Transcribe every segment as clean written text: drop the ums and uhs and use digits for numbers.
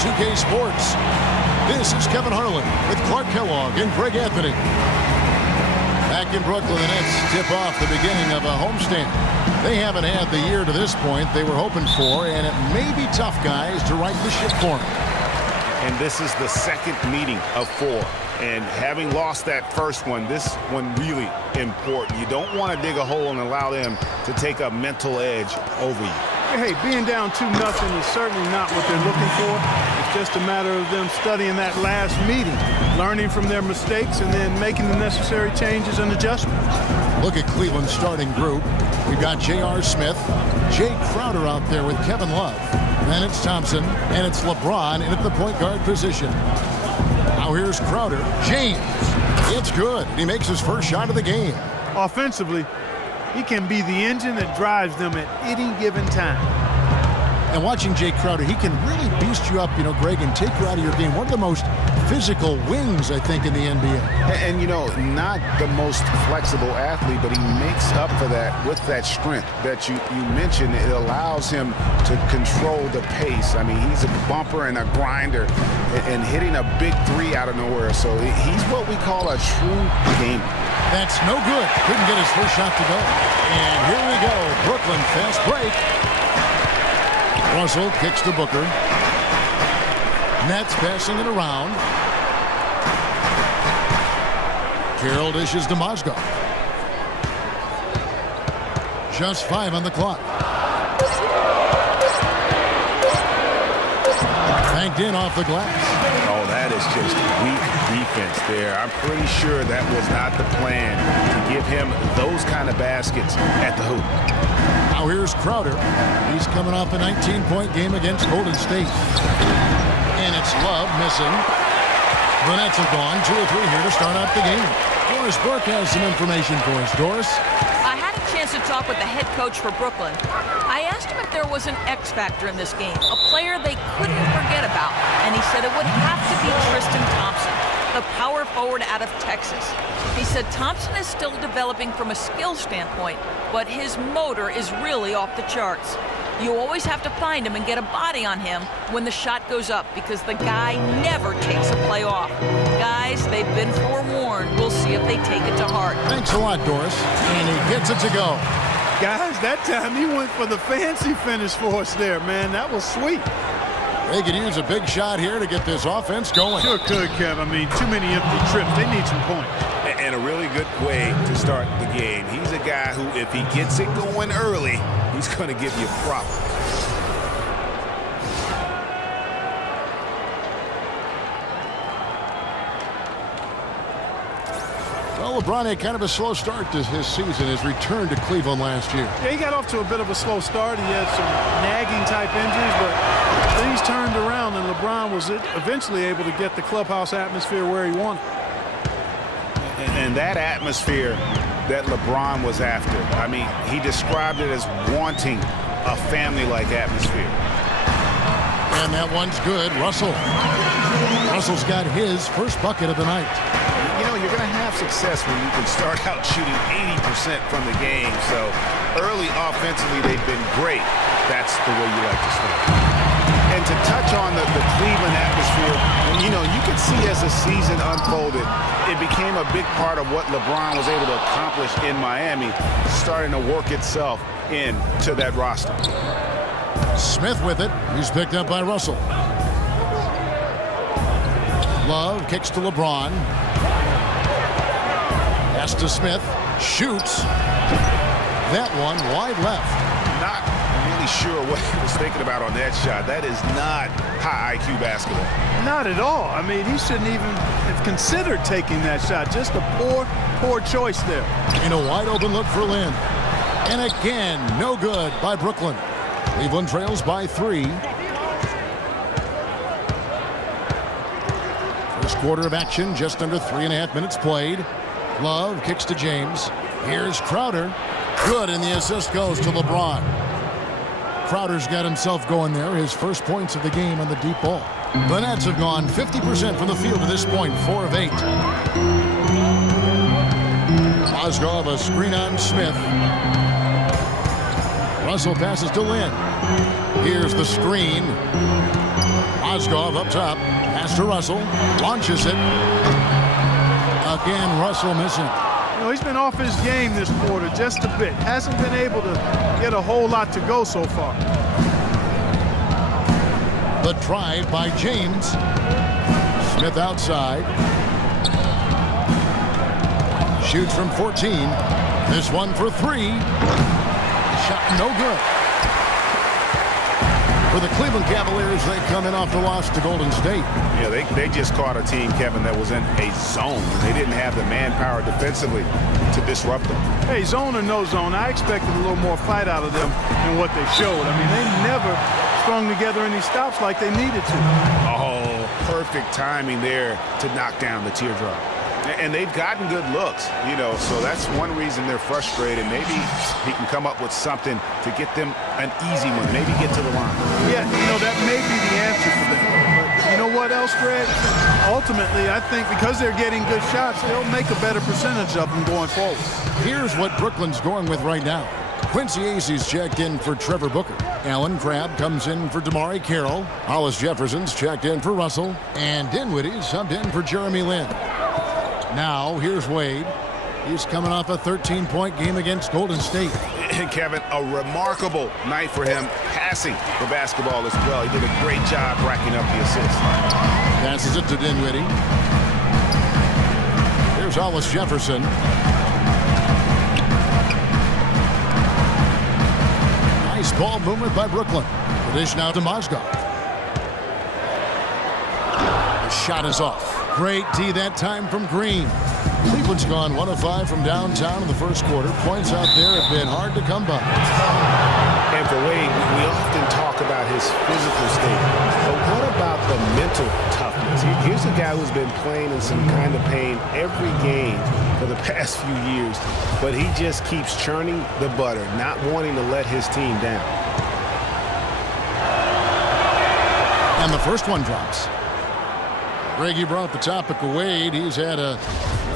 2K Sports. This is Kevin Harlan with Clark Kellogg and Greg Anthony. Back in Brooklyn, the Nets tip off the beginning of a homestand. They haven't had the year to this point they were hoping for, and it may be tough, guys, to right the ship for them. And this is the second meeting of 4. And having lost that first one, this one really important. You don't want to dig a hole and allow them to take a mental edge over you. Hey, being down 2-0 is certainly not what they're looking for. It's just a matter of them studying that last meeting, learning from their mistakes, and then making the necessary changes and adjustments. Look at Cleveland's starting group. We've got J.R. Smith, Jay Crowder out there with Kevin Love. Then it's Thompson, and it's LeBron in at the point guard position. Now here's Crowder. James. It's good. He makes his first shot of the game. Offensively, he can be the engine that drives them at any given time. And watching Jay Crowder, he can really beast you up, Greg, and take you out of your game. One of the most physical wings, I think, in the NBA. And not the most flexible athlete, but he makes up for that with that strength that you mentioned. It allows him to control the pace. I mean, he's a bumper and a grinder and hitting a big 3 out of nowhere. So he's what we call a true gamer. That's no good. Couldn't get his first shot to go. And here we go. Brooklyn fast break. Russell kicks to Booker. Nets passing it around. Carroll dishes to Mozgov. Just 5 on the clock. Banked in off the glass. Oh, that is just weak defense there. I'm pretty sure that was not the plan to give him those kind of baskets at the hoop. Now here's Crowder. He's coming off a 19-point game against Golden State. And it's Love missing. The Nets have gone 2 or 3 here to start out the game. Doris Burke has some information for us. Doris? I had a chance to talk with the head coach for Brooklyn. I asked him if there was an X factor in this game, a player they couldn't forget about, and he said it would have to be Tristan Thompson, the power forward out of Texas. He said Thompson is still developing from a skill standpoint, but his motor is really off the charts. You always have to find him and get a body on him when the shot goes up because the guy never takes a play off. Guys, they've been forewarned. We'll see if they take it to heart. Thanks a lot, Doris. And he gets it to go. Guys, that time he went for the fancy finish for us there, man. That was sweet. They could use a big shot here to get this offense going. Sure could, Kev. I mean, too many empty trips. They need some points. And a really good way to start the game. He's a guy who, if he gets it going early, he's going to give you problems. Well, LeBron had kind of a slow start to his season, his return to Cleveland last year. Yeah, he got off to a bit of a slow start. He had some nagging type injuries, but things turned around, and LeBron was eventually able to get the clubhouse atmosphere where he wanted. And that atmosphere that LeBron was after, I mean, he described it as wanting a family-like atmosphere. And that one's good. Russell's got his first bucket of the night. You're going to have success when you can start out shooting 80% from the game. So early offensively, they've been great. That's the way you like to start. And to touch on the Cleveland atmosphere, you could see as the season unfolded, it became a big part of what LeBron was able to accomplish in Miami, starting to work itself into that roster. Smith with it. He's picked up by Russell. Love kicks to LeBron. Pass to Smith. Shoots. That one wide left. Not really sure what he was thinking about on that shot. That is not high IQ basketball. Not at all. I mean, he shouldn't even have considered taking that shot. Just a poor choice there. In a wide open look for Lynn. And again, no good by Brooklyn. Cleveland trails by 3. First quarter of action, just under 3.5 minutes played. Love kicks to James. Here's Crowder. Good, and the assist goes to LeBron. Crowder's got himself going there. His first points of the game on the deep ball. The Nets have gone 50% from the field to this point, 4 of 8. Mozgov, a screen on Smith. Russell passes to Lynn. Here's the screen. Mozgov up top. Pass to Russell. Launches it. Again, Russell missing. You know, he's been off his game this quarter just a bit. Hasn't been able to get a whole lot to go so far. The drive by James. Smith outside. Shoots from 14. This one for 3. Shot no good. For the Cleveland Cavaliers, they come in off the loss to Golden State. Yeah, they just caught a team, Kevin, that was in a zone. They didn't have the manpower defensively to disrupt them. Hey, zone or no zone, I expected a little more fight out of them than what they showed. I mean, they never strung together any stops like they needed to. Oh, perfect timing there to knock down the teardrop. And they've gotten good looks, you know, so that's one reason they're frustrated. Maybe he can come up with something to get them an easy one, maybe get to the line. Yeah, you know, that may be the answer for them. But you know what else, Greg? Ultimately, I think because they're getting good shots, they'll make a better percentage of them going forward. Here's what Brooklyn's going with right now. Quincy Acy's checked in for Trevor Booker. Alan Crabb comes in for Damari Carroll. Hollis Jefferson's checked in for Russell. And Dinwiddie subbed in for Jeremy Lin. Now, here's Wade. He's coming off a 13-point game against Golden State. And Kevin, a remarkable night for him passing the basketball as well. He did a great job racking up the assists. Passes it to Dinwiddie. Here's Hollis Jefferson. Nice ball movement by Brooklyn. The dish now to Mozgov. The shot is off. Great D that time from Green. Cleveland's gone 1 of 5 from downtown in the first quarter. Points out there have been hard to come by. And for Wade, we often talk about his physical state. But what about the mental toughness? Here's a guy who's been playing in some kind of pain every game for the past few years. But he just keeps churning the butter, not wanting to let his team down. And the first one drops. Greg, you brought up the topic of Wade. He's had a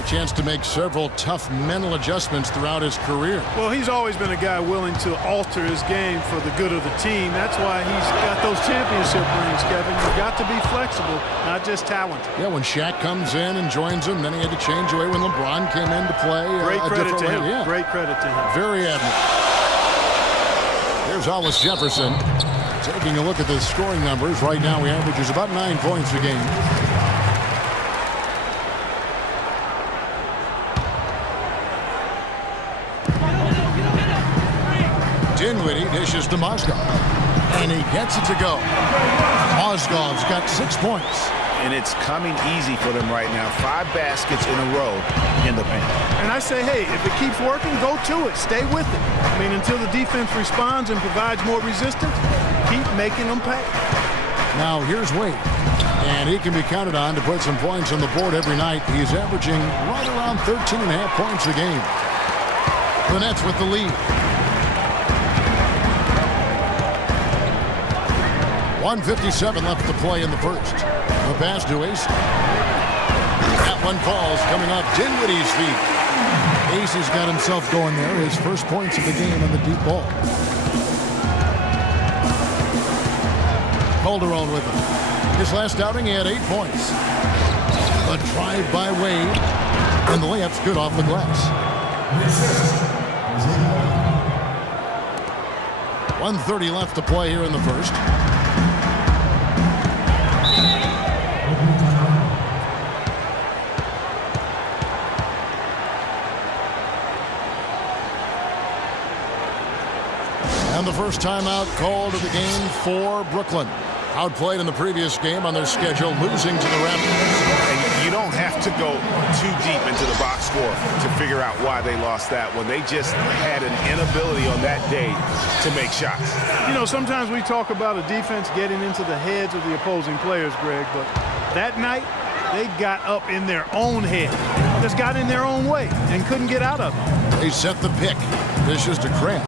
chance to make several tough mental adjustments throughout his career. Well, he's always been a guy willing to alter his game for the good of the team. That's why he's got those championship rings, Kevin. You've got to be flexible, not just talented. Yeah, when Shaq comes in and joins him, then he had to change away when LeBron came in to play. Great credit to him. Yeah. Great credit to him. Very admirable. There's Hollis Jefferson. Taking a look at the scoring numbers. Right now, he averages about 9 points a game. Dinwiddie dishes to Mozgov. And he gets it to go. Mozgov's got 6 points. And it's coming easy for them right now. 5 baskets in a row in the paint. And I say, hey, if it keeps working, go to it. Stay with it. I mean, until the defense responds and provides more resistance, keep making them pay. Now, here's Wade. And he can be counted on to put some points on the board every night. He's averaging right around 13.5 points a game. The Nets with the lead. 1:57 left to play in the first. The pass to Acy. That one falls coming off Dinwiddie's feet. Acy's got himself going there. His first points of the game on the deep ball. Calderon with him. His last outing, he had 8 points. A drive by Wade. And the layup's good off the glass. 1:30 left to play here in the first. And the first timeout called of the game for Brooklyn. Outplayed in the previous game on their schedule, losing to the Raptors. And you don't have to go too deep into the box score to figure out why they lost that one. They just had an inability on that day to make shots. You know, sometimes we talk about a defense getting into the heads of the opposing players, Greg, but that night they got up in their own head. Just got in their own way and couldn't get out of it. They set the pick. This is to Crabb.